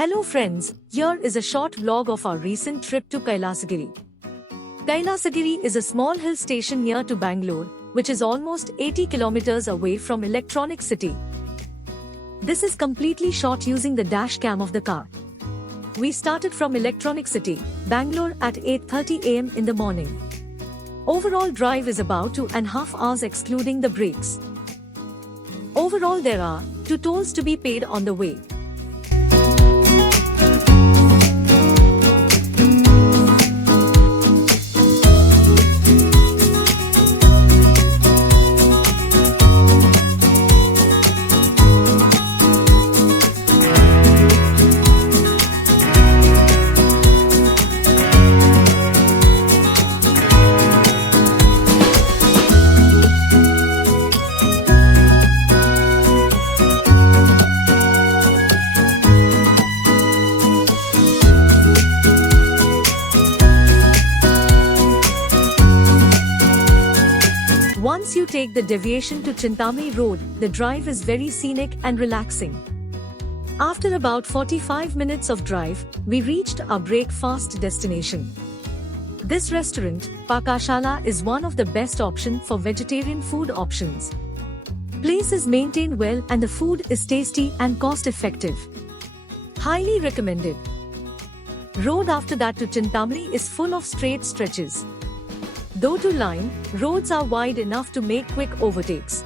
Hello friends, here is a short vlog of our recent trip to Kailasagiri. Kailasagiri is a small hill station near to Bangalore, which is almost 80 kilometers away from Electronic City. This is completely shot using the dash cam of the car. We started from Electronic City, Bangalore at 8:30 am in the morning. Overall drive is about 2.5 hours excluding the breaks. Overall there are 2 tolls to be paid on the way. Once you take the deviation to Chintamani Road, the drive is very scenic and relaxing. After about 45 minutes of drive, we reached our breakfast destination. This restaurant, Pakashala, is one of the best options for vegetarian food options. Place is maintained well and the food is tasty and cost-effective. Highly recommended. Road after that to Chintamani is full of straight stretches. Though to line, roads are wide enough to make quick overtakes.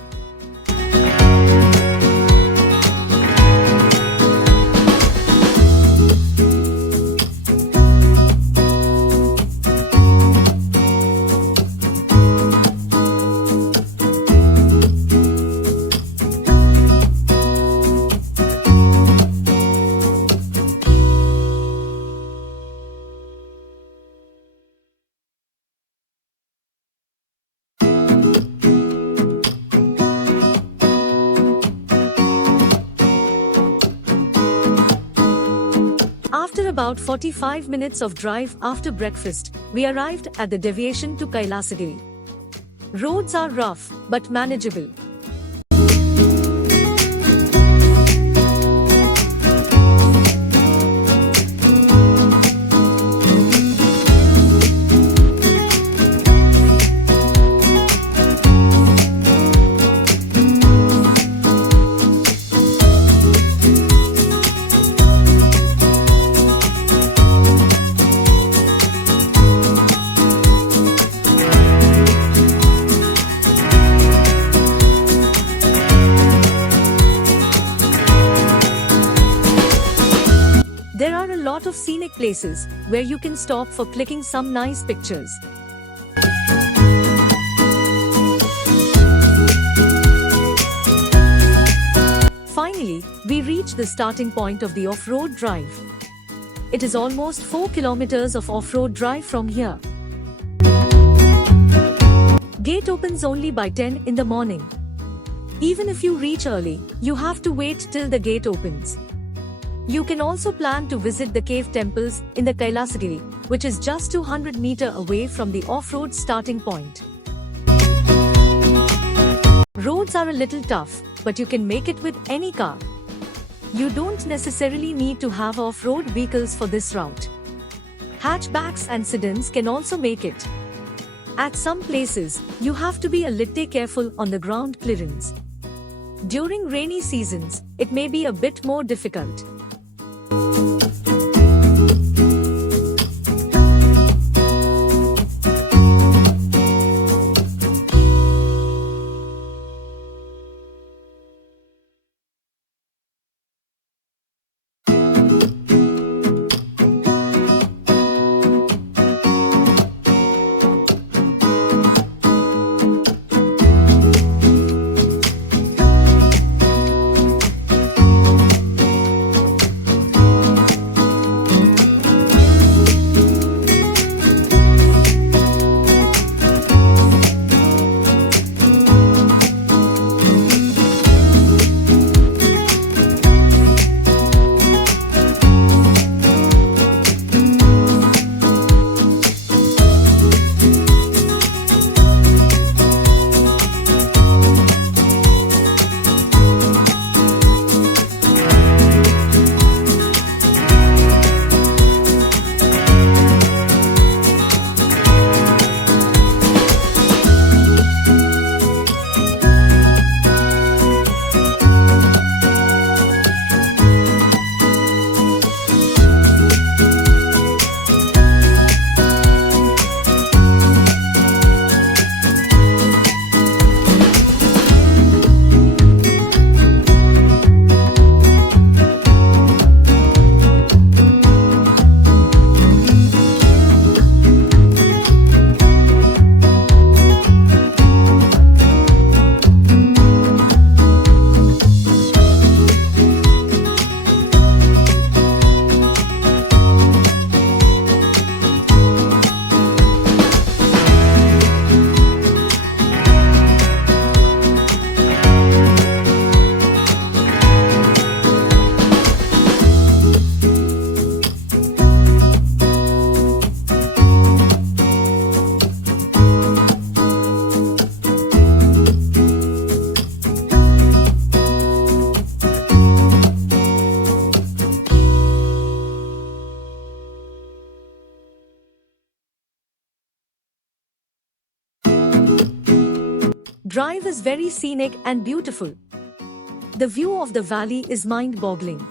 After about 45 minutes of drive after breakfast, we arrived at the deviation to Kailasagiri. Roads are rough, but manageable. There are a lot of scenic places where you can stop for clicking some nice pictures. Finally, we reached the starting point of the off-road drive. It is almost 4 kilometers of off-road drive from here. Gate opens only by 10 in the morning. Even if you reach early, you have to wait till the gate opens. You can also plan to visit the cave temples in the Kailasagiri, which is just 200 meters away from the off-road starting point. Roads are a little tough, but you can make it with any car. You don't necessarily need to have off-road vehicles for this route. Hatchbacks and sedans can also make it. At some places, you have to be a little careful on the ground clearance. During rainy seasons, it may be a bit more difficult. drive is very scenic and beautiful. The view of the valley is mind-boggling.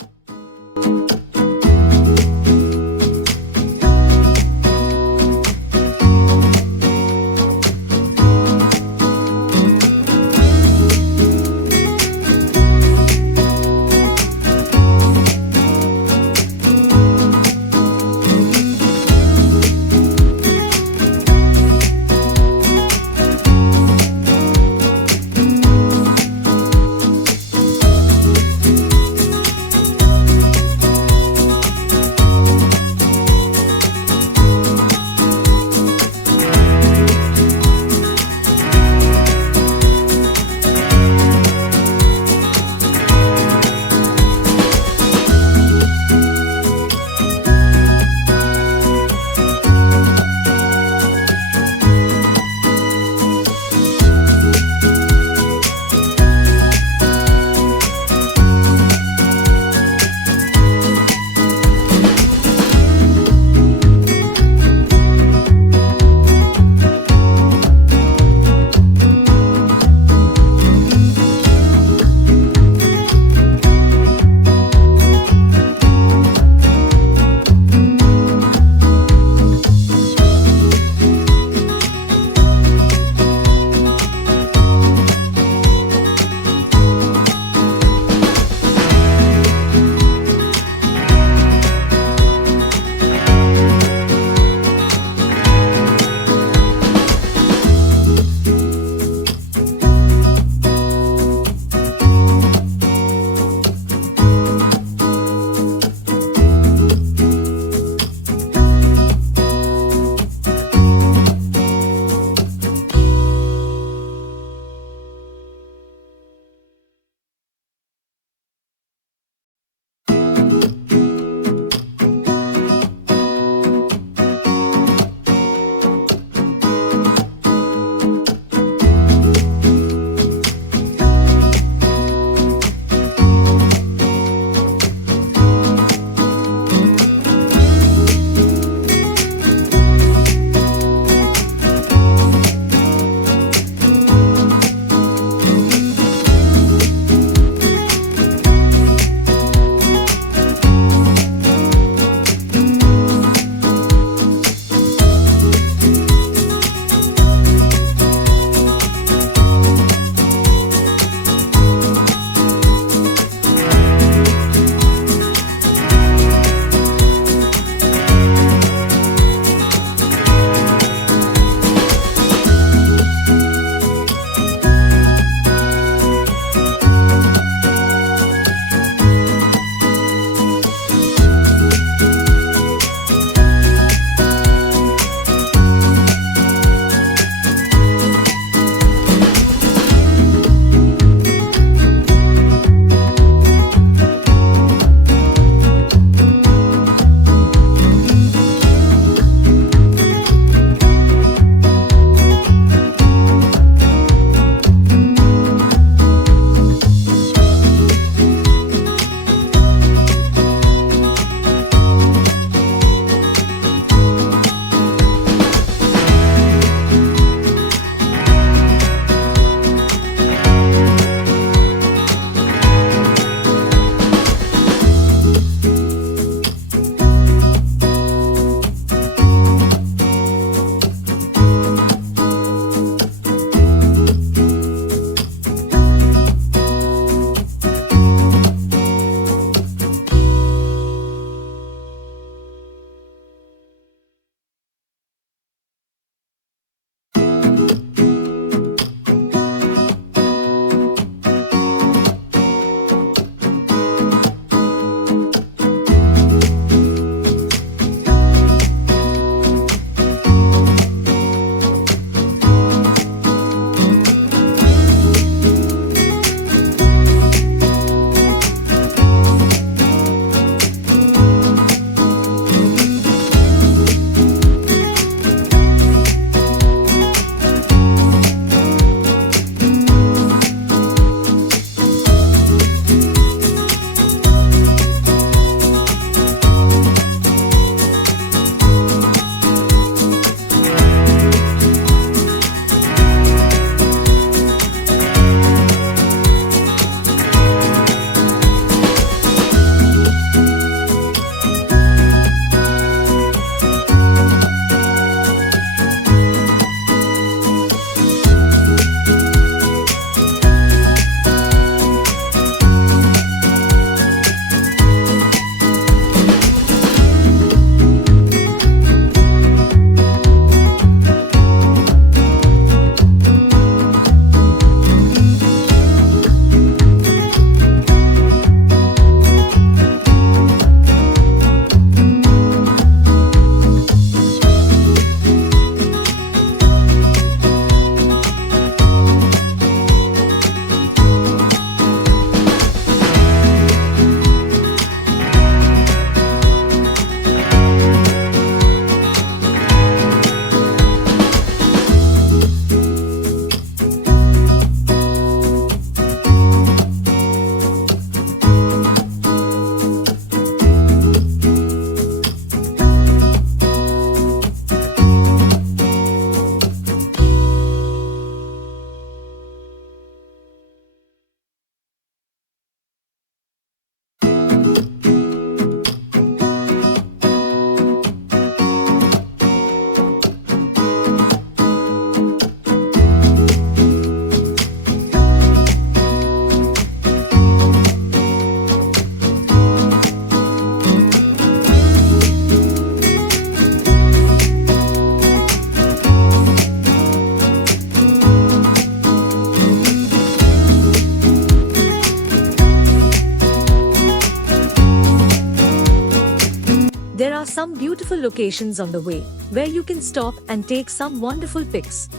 There are some beautiful locations on the way, where you can stop and take some wonderful pics.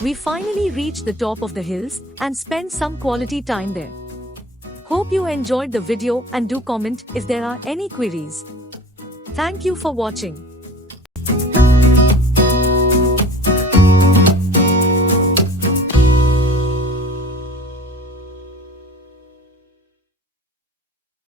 We finally reached the top of the hills and spent some quality time there. Hope you enjoyed the video and do comment if there are any queries. Thank you for watching.